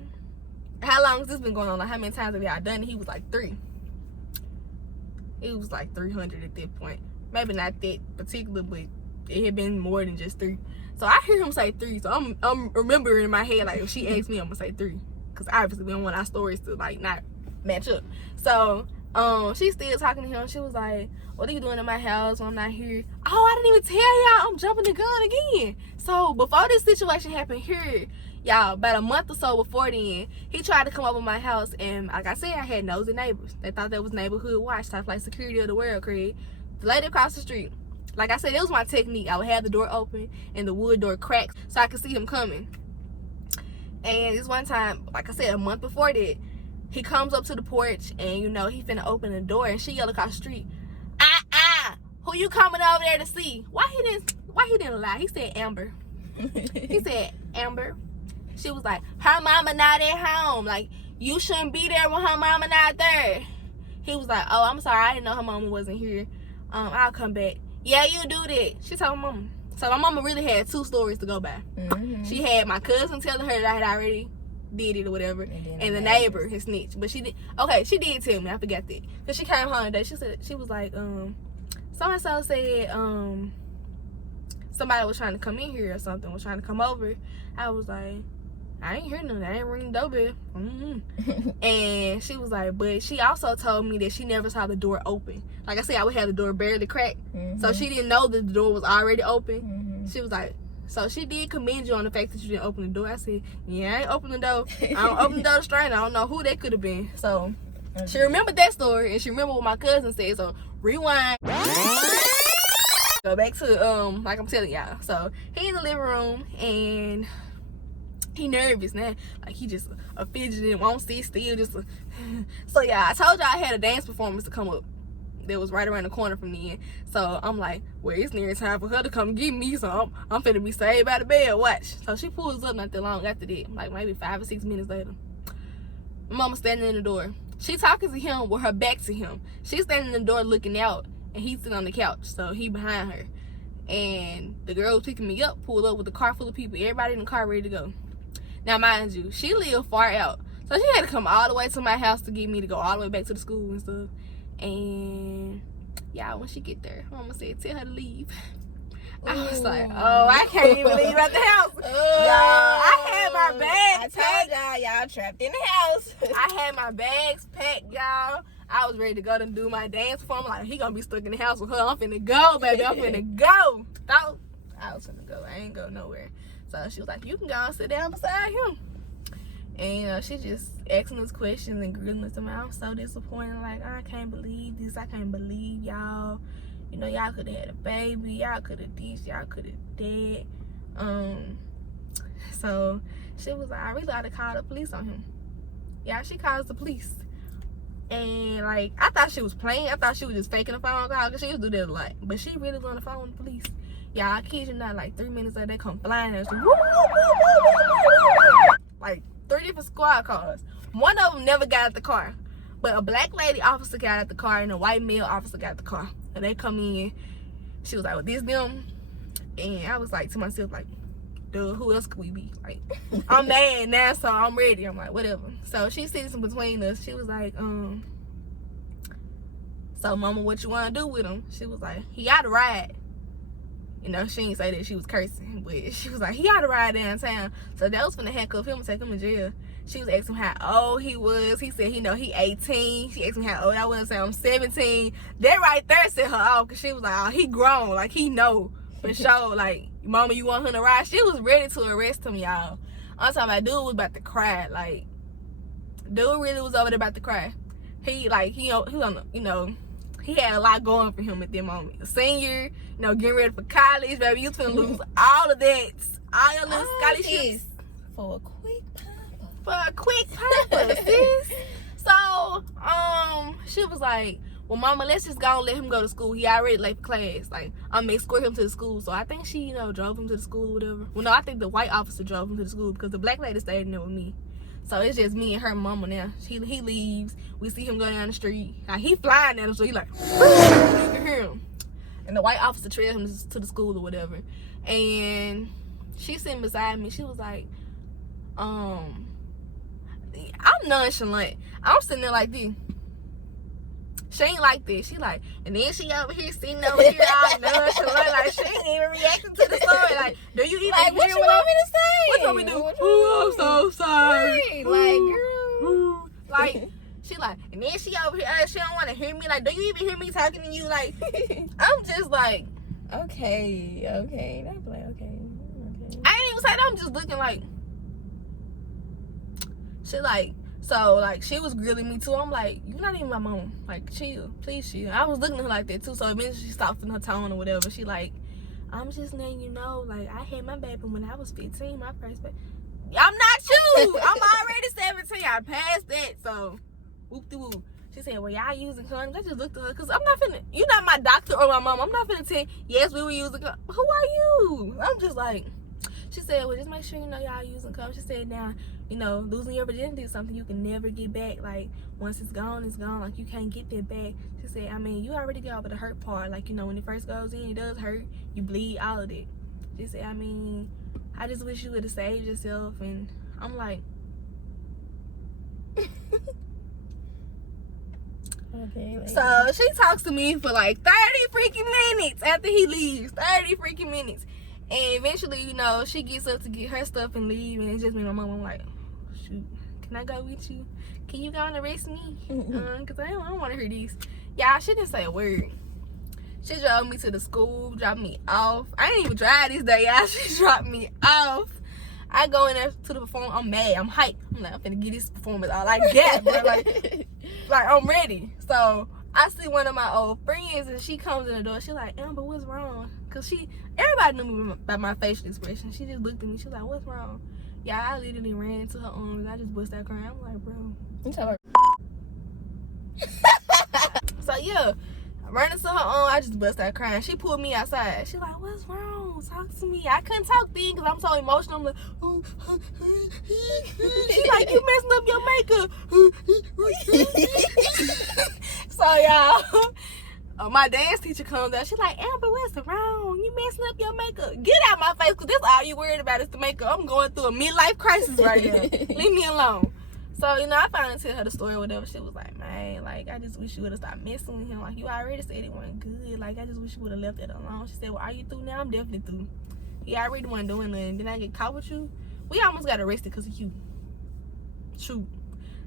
long has this been going on? Like, how many times have y'all done it? He was like 3. It was like 300 at that point. Maybe not that particular, but it had been more than just 3. So I hear him say 3. So I'm remembering in my head, like, if she asks me, I'm gonna say 3. Because obviously we don't want our stories to, like, not match up. So she's still talking to him. She was like, what are you doing in my house when I'm not here? Oh, I didn't even tell y'all, I'm jumping the gun again. So before this situation happened here, y'all, about a month or so before then, he tried to come over my house, and like I said, I had nosy neighbors. They thought that was neighborhood watch, type like security of the world, Craig. The lady across the street, like I said, it was my technique. I would have the door open and the wood door cracked so I could see him coming. And this one time, like I said, a month before that, he comes up to the porch, and he finna open the door, and she yelled across the street, who you coming over there to see? Why he didn't lie? He said Amber. He said Amber. She was like, her mama not at home. Like, you shouldn't be there when her mama not there. He was like, oh, I'm sorry, I didn't know her mama wasn't here. I'll come back. Yeah, you do that. She told my mama. So my mama really had 2 stories to go by. Mm-hmm. She had my cousin telling her that I had already did it or whatever, and the neighbor had snitched. But she did tell me. I forgot that. Cause she came home today. She was like, so and so said somebody was trying to come in here or something, was trying to come over. I was like, I ain't hear nothing. I ain't ring the doorbell. Mm-hmm. And she was like, but she also told me that she never saw the door open. Like I said, I would have the door barely cracked. Mm-hmm. So she didn't know that the door was already open. Mm-hmm. She was like, so she did commend you on the fact that you didn't open the door. I said, yeah, I ain't open the door. I don't open the door to strain. I don't know who that could have been. So she remembered that story, and she remembered what my cousin said. So rewind. Go back to, like I'm telling y'all. So he in the living room, and he nervous now. Like, he just a fidgeting, won't sit still. So yeah, I told y'all I had a dance performance to come up that was right around the corner from me. So I'm like, well, it's near time for her to come get me, so I'm finna be saved by the bed. Watch. So she pulls up not that long after that, like maybe 5 or 6 minutes later. My mama standing in the door. She talking to him with her back to him. She's standing in the door looking out, and he's sitting on the couch, so he behind her. And the girl was picking me up pulled up with a car full of people. Everybody in the car ready to go. Now, mind you, she lived far out, so she had to come all the way to my house to get me to go all the way back to the school and stuff. And yeah, when she get there, mama said, tell her to leave. I was like, oh, I can't even leave out the house. Y'all, I had my bags packed. I told y'all trapped in the house. I had my bags packed, y'all. I was ready to go and do my dance performance. Like, he gonna be stuck in the house with her. I'm finna go, baby. I'm finna go. I was finna go. I ain't go nowhere. So she was like, you can go and sit down beside him. And she just asking us questions and grilling us. I'm so disappointed. Like, I can't believe this. I can't believe y'all. Y'all could have had a baby. Y'all could have this. Y'all could have that. So she was like, I really ought to call the police on him. Yeah, she calls the police. And like, I thought she was playing. I thought she was just faking a phone call, because she used to do that a lot. But she really was on the phone with the police. Y'all, I kid you not, like 3 minutes later, they come flying and like 3 different squad cars. One of them never got out the car, but a black lady officer got out the car, and a white male officer got out the car. And they come in. She was like, well, this them? And I was like to myself, like, dude, who else could we be? Like, I'm mad now, so I'm ready. I'm like, whatever. So she sits in between us. She was like, So, mama, what you want to do with him? She was like, he got to ride. You know, she didn't say that she was cursing, but she was like, he got to ride downtown. So that was finna handcuff him and take him to jail. She was asking him how old he was. He said, he 18. She asked me how old I was. I said, I'm 17. That right there set her off, because she was like, oh, he grown. Like, he know for sure. Like, mama, you want him to ride? She was ready to arrest him, y'all. I'm talking about, dude was about to cry. Like, dude really was over there about to cry. He was on the, he had a lot going for him at that moment. A senior, getting ready for college, baby. You finna lose all of that. All your little scholarships. For a quick papa. For a quick papa, sis. So, she was like, well, mama, let's just go and let him go to school. He already late for class. Like, I'm gonna escort him to the school. So I think she, drove him to the school or whatever. Well, no, I think the white officer drove him to the school because the black lady stayed in there with me. So it's just me and her mama now. He leaves. We see him go down the street. Now he flying at him, so he like, you can hear him. And the white officer trailed him to the school or whatever. And she sitting beside me. She was like, I'm nonchalant. I'm sitting there like this. She ain't like this. She like, and then she over here sitting over here all nonchalant. Like, she ain't even reacting to the story. Like, do you even like, what hear you want me to say? What you want me to do? Oh, I'm so sorry. Right. Like, girl. Like, she like, and then she over here, she don't want to hear me. Like, do you even hear me talking to you? Like, I'm just like, okay. That's like, okay. I ain't even say that. I'm just looking like, she like, so, like, she was grilling me, too. I'm like, you're not even my mom. Like, chill. Please chill. I was looking at her like that, too. So, eventually, she softened her tone or whatever. She like, I'm just letting you know, like, I had my baby when I was 15, my first baby. I'm not you. I'm already 17. I passed that. So, whoop-de-whoop. She said, well, y'all using condoms? I just looked at her, because I'm not finna, you're not my doctor or my mom. I'm not finna tell, yes, we were using condoms. Who are you? I'm just like, she said, well, just make sure you know y'all using condoms. She said, now, losing your virginity is something you can never get back. Like, once it's gone, it's gone. Like, you can't get that back. She said, I mean, you already got over the hurt part. Like, when it first goes in, it does hurt. You bleed, all of it. She said, I mean, I just wish you would have saved yourself. And I'm like, okay. Like, so she talks to me for like 30 freaking minutes after he leaves. 30 freaking minutes. And eventually, she gets up to get her stuff and leave. And it's just me and my mom. I'm like, shoot, can I go with you? Can you go and arrest me? Because I don't want to hear these. Y'all, she didn't say a word. She drove me to the school, dropped me off. I ain't even drive this day, y'all. She dropped me off. I go in there to the performance. I'm mad. I'm hyped. I'm like, I'm finna get this performance all I got, bro. Like I'm ready. So I see one of my old friends, and she comes in the door. She like, Amber, what's wrong? Because everybody knew me by my facial expression. She just looked at me. She like, what's wrong? Yeah, I literally ran into her arms. I just bust out crying. I'm like, bro. you talking So yeah, I ran into her arms. I just bust out crying. She pulled me outside. She like, what's wrong? Talk to me. I couldn't talk then because I'm so emotional. I'm like, oh. She like, you messing up your makeup. So y'all, my dance teacher comes out. She like, Amber, what's wrong? You messing up your makeup. Get out my face, because this all you worried about is the makeup. I'm going through a midlife crisis right now. Leave me alone. So, I finally tell her the story or whatever. She was like, man, like, I just wish you would have stopped messing with him. Like, you already said it wasn't good. Like, I just wish you would have left it alone. She said, well, are you through now? I'm definitely through. He already wasn't doing nothing. Then I get caught with you. We almost got arrested because of you. Shoot.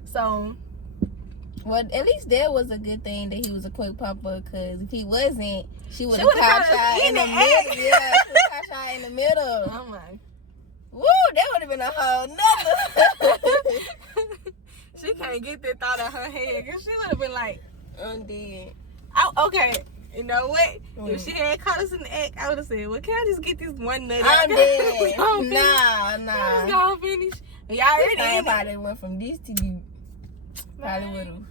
So, well, at least that was a good thing that he was a quick papa, because if he wasn't, she would have caught y'all in the middle. Yeah, she would have caught y'all in the middle. I'm like, woo, that would have been a whole nother. She can't get that thought out her head, because she would have been like, I'm dead. Okay, you know what? If she had caught us in the act, I would have said, well, can I just get this one nut out? I'm dead. Nah. Let's go finish. And y'all already everybody went from this to you. Probably would have.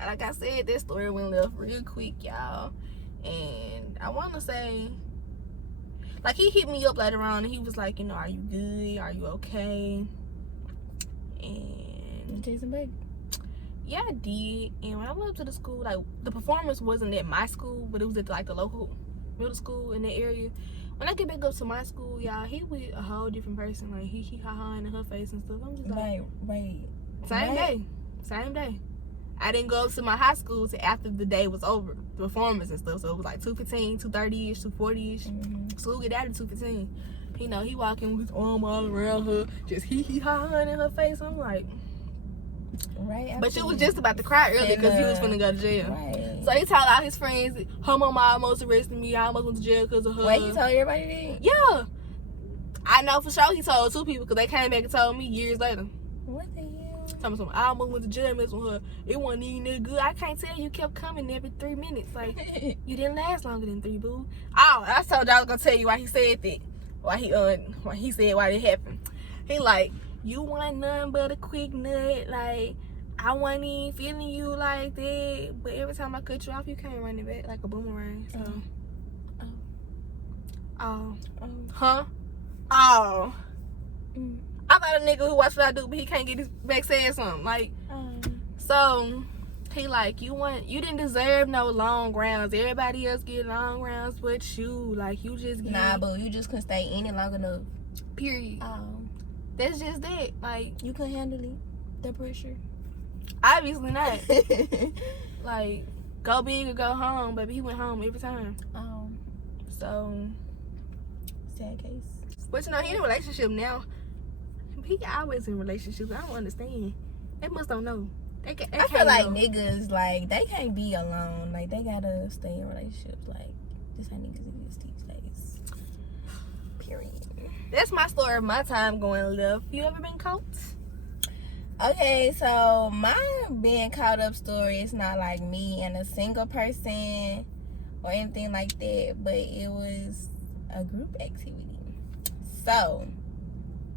Like I said, that story went left real quick, y'all. And I want to say, like, he hit me up later on, and he was like, are you good? Are you okay? And Did you take some baby? yeah, I did. And when I went up to the school, like, the performance wasn't at my school, but it was at like the local middle school in that area. When I get back up to my school, y'all, he was a whole different person. Like, he ha in her face and stuff. I'm just like, Wait. Same day. I didn't go up to my high school till after the day was over, the performance and stuff. So it was like 2:15, 2:30ish, 2:40ish. School get out at 2:15. You know, he walking with his arm all around her, just hee-hee-ha in her face. I'm like, right. But she was just about to cry early because he was finna go to jail. Right. So he told all his friends, her mama almost arrested me. I almost went to jail because of her. Wait, he told everybody that? Yeah. I know for sure he told 2 people because they came back and told me years later. What the hell? Something, I almost went to jail messing with her. It wasn't even that good. I can't tell. You kept coming every 3 minutes. Like, you didn't last longer than 3, boo. Oh, I told you I was going to tell you why he said that. Why he said why it happened. He like, you want nothing but a quick nut. Like, I wasn't even feeling you like that. But every time I cut you off, you came running back like a boomerang. So. Huh? Oh. I thought a nigga who watched what I do, but he can't get his back saying something. Like, so he like, you didn't deserve no long rounds. Everybody else get long rounds but you. Like, you just get. Nah, boo, you just couldn't stay in it long enough. Period. That's just that. Like, you couldn't handle it, the pressure. Obviously not. Like, go big or go home, baby. He went home every time. So sad case. But you know, he in a relationship now. He always in relationships. I don't understand. They must don't know. I feel like niggas, like, they can't be alone. Like, they gotta stay in relationships. Like, this how niggas exist these days. Period. That's my story of my time going left. You ever been caught? Okay, so my being caught up story is not like me and a single person or anything like that, but it was a group activity. So,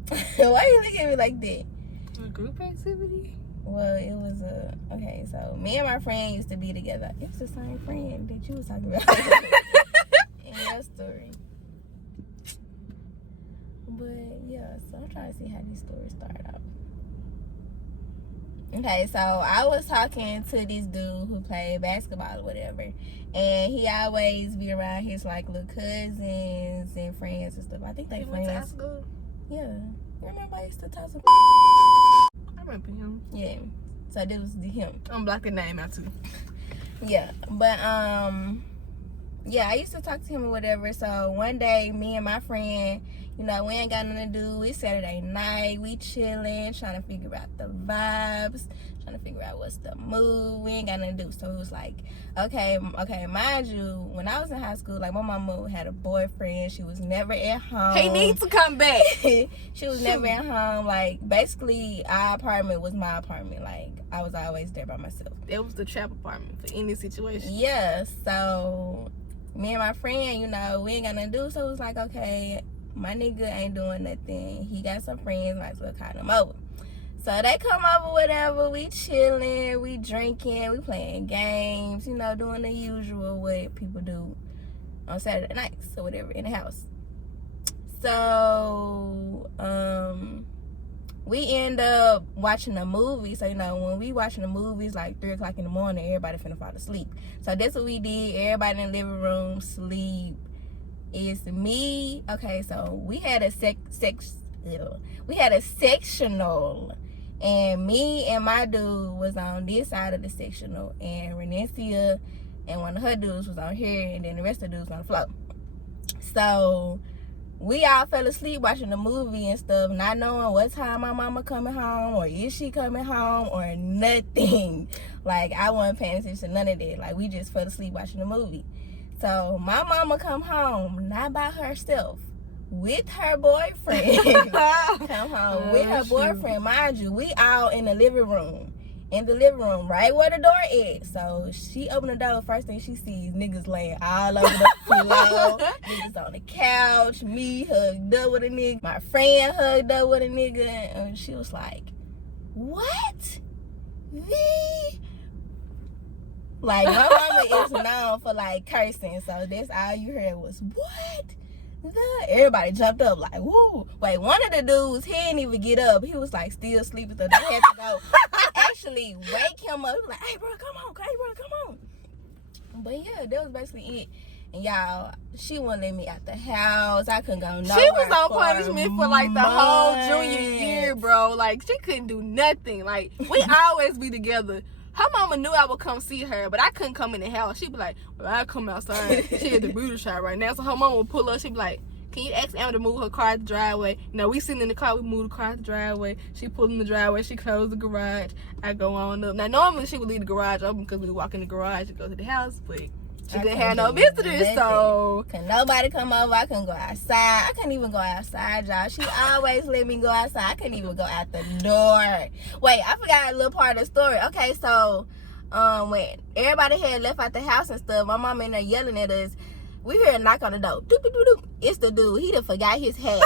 why you looking at me like that? A group activity? Well, it was okay, so me and my friend used to be together. It was the same friend that you was talking about in your story. But yeah, so I'm trying to see how these stories started out. Okay, so I was talking to this dude who played basketball or whatever, and he always be around his like little cousins and friends and stuff. I think they friends. Went to high school? Yeah. Remember I used to talk to I remember him. Yeah. So this was him. I'm block the name out too. Yeah. But yeah, I used to talk to him or whatever. So one day me and my friend, you know, we ain't got nothing to do. It's Saturday night. We chilling, trying to figure out the vibes, trying to figure out what's the mood. We ain't got nothing to do. So it was like, okay, mind you, when I was in high school, like, my mama had a boyfriend. She was never at home. He needs to come back. She was never at home. Like, basically, our apartment was my apartment. Like, I was always there by myself. It was the trap apartment for any situation. Yeah, so me and my friend, you know, we ain't got nothing to do. So it was like, okay, my nigga ain't doing nothing. He got some friends, might as well call them over. So they come over, whatever. We chilling, we drinking, we playing games, you know, doing the usual what people do on Saturday nights or whatever in the house. So we end up watching a movie. So, you know, when we watching the movies like 3 o'clock in the morning, everybody finna fall asleep. So that's what we did. Everybody in the living room sleep. It's me. Okay, so we had a sectional, and me and my dude was on this side of the sectional, and Renecia and one of her dudes was on here, and then the rest of the dudes on the floor. So we all fell asleep watching the movie and stuff, not knowing what time my mama coming home, or is she coming home, or nothing. Like, I wasn't paying attention to none of that. Like, we just fell asleep watching the movie. So my mama come home, not by herself, with her boyfriend. Come home with her boyfriend. Mind you, we all in the living room. Right where the door is. So she opened the door, first thing she sees, niggas laying all over the floor. Niggas on the couch, me hugged up with a nigga, my friend hugged up with a nigga, and she was like, what? Like, my mama is known for, like, cursing, so that's all you heard was, what? Everybody jumped up, like, woo. Wait, one of the dudes, he didn't even get up. He was, like, still sleeping, so they had to go. I actually wake him up. He was like, hey, bro, come on. But, yeah, that was basically it. And, y'all, she wouldn't let me out the house. I couldn't go nowhere. She was on punishment for, like, the whole junior year, bro. Like, she couldn't do nothing. Like, we always be together. her mama knew I would come see her, but I couldn't come in the house. She'd be like, well, I come outside. She at the beauty shop right now. So her mama would pull up. She'd be like, can you ask Emma to move her car out the driveway? You know, we sitting in the car, we move the car out the driveway. She pulled in the driveway, she closed the garage. I go on up. Now, normally she would leave the garage open because we walk in the garage and go to the house, but she didn't have no visitors, so. Can nobody come over? I couldn't go outside. I couldn't even go outside, y'all. She always let me go outside. I couldn't even go out the door. Wait, I forgot a little part of the story. Okay, so when everybody had left out the house and stuff, my mom in there yelling at us. We heard a knock on the door. Doop, doop, doop, doop. It's the dude. He done forgot his hat.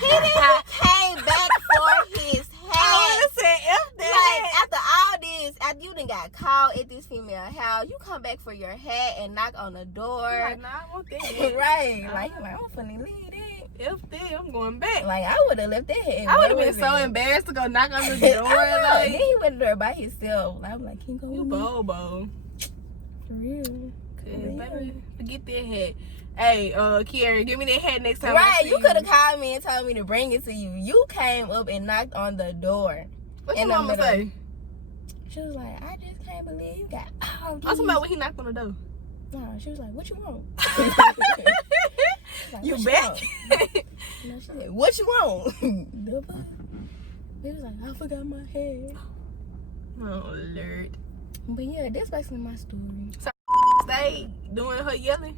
He done came back for his hat. I would have said F that. Like, after all this, after you done got called at this female house, you come back for your hat and knock on the door. Like, nah, I want that hat. Right. Like, I'm finna leave that. F that, I'm going back. Like, I would have left that hat. I would have been so embarrassed to go knock on the door. Like, then he went there by himself. Like, I'm like, can you go You with me? bobo. For real. Baby, forget that hat. Hey, Kiara, give me that hat next time. Right, you could have called me and told me to bring it to you. You came up and knocked on the door. What your mama say? She was like, I just can't believe you got all these. I was talking about when he knocked on the door. No, she was like, what you want? Like, You what back? want? No, she said, what you want? The fuck? He was like, I forgot my head. Oh, Lord. But yeah, that's basically my story. So, stay doing her yelling?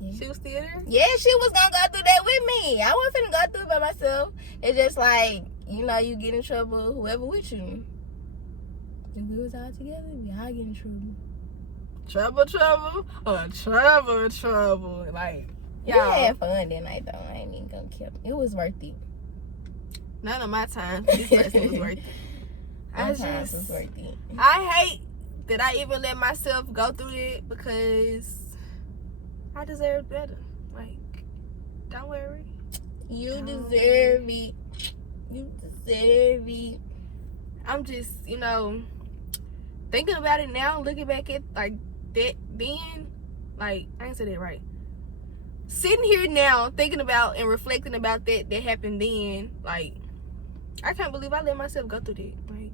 Yeah. She was still there? Yeah, she was gonna go through that with me. I wasn't finna go through it by myself. It's just like, you know, you get in trouble, whoever with you. If we was all together, we all get in trouble. Trouble. Like, We y'all, had fun that night though. I ain't even gonna kill. It was worth it. none of my time. This person was worth it. My time was worth it. I hate that I even let myself go through it because I deserve better. Like, don't worry. You deserve it. You deserve it. I'm just, you know, thinking about it now, looking back at like that then, like, I ain't said that right. Sitting here now, thinking about and reflecting about that happened then, like, I can't believe I let myself go through that. Like,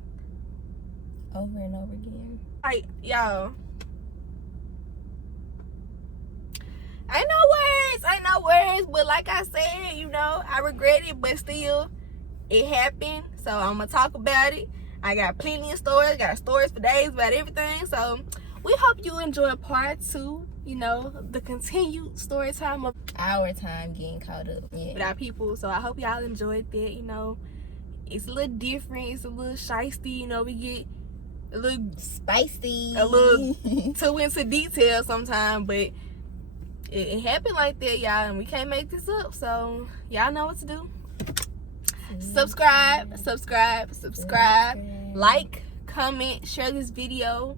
Over and over again. like, y'all, ain't no words, but like I said, you know, I regret it, but still, it happened, so I'm gonna talk about it. I got plenty of stories, got stories for days about everything, so we hope you enjoy part 2, you know, the continued story time of Our time getting caught up. with Yeah. our people, so I hope y'all enjoyed that, you know. It's a little different, it's a little shysty, you know, we get a little Spicy. a little too into detail sometimes, but it happened like that, y'all, and we can't make this up, so y'all know what to do. Subscribe, like, comment, share this video.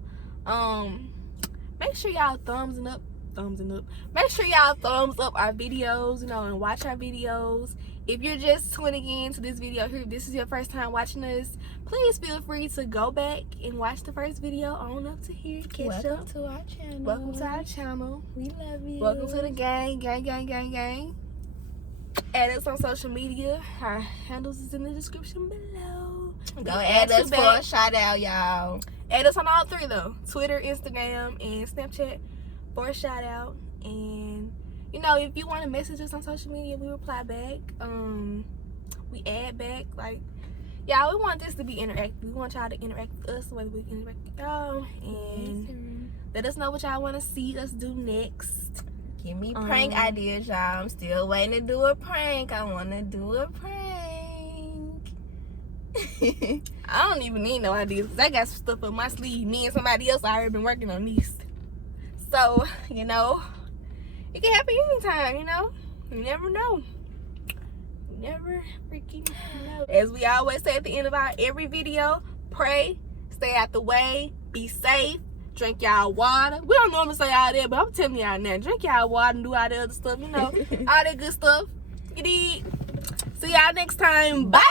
Make sure y'all thumbs up. Make sure y'all thumbs up our videos, you know, and watch our videos. If you're just tuning in to this video here, if this is your first time watching us, please feel free to go back and watch the first video on up to here. Catch Welcome up. to our channel. Welcome to our channel. We love you. Welcome to the gang. Add us on social media. Our handles is in the description below. Go add us for a shout out, y'all. Add us on all 3 though. Twitter, Instagram, and Snapchat for a shout out. And you know, if you want to message us on social media, we reply back. We add back. Like, y'all, we want this to be interactive. We want y'all to interact with us the way we can interact with y'all. And let us know what y'all want to see us do next. Give me prank ideas, y'all. I'm still waiting to do a prank. I want to do a prank. I don't even need no ideas. I got some stuff up my sleeve. Me and somebody else already been working on these. So, you know, it can happen anytime, you know. You never know. You never freaking know. As we always say at the end of our every video, pray, stay out the way, be safe, drink y'all water. We don't normally say all that, but I'm telling y'all now, drink y'all water and do all the other stuff, you know, all that good stuff. You did. See y'all next time. Bye.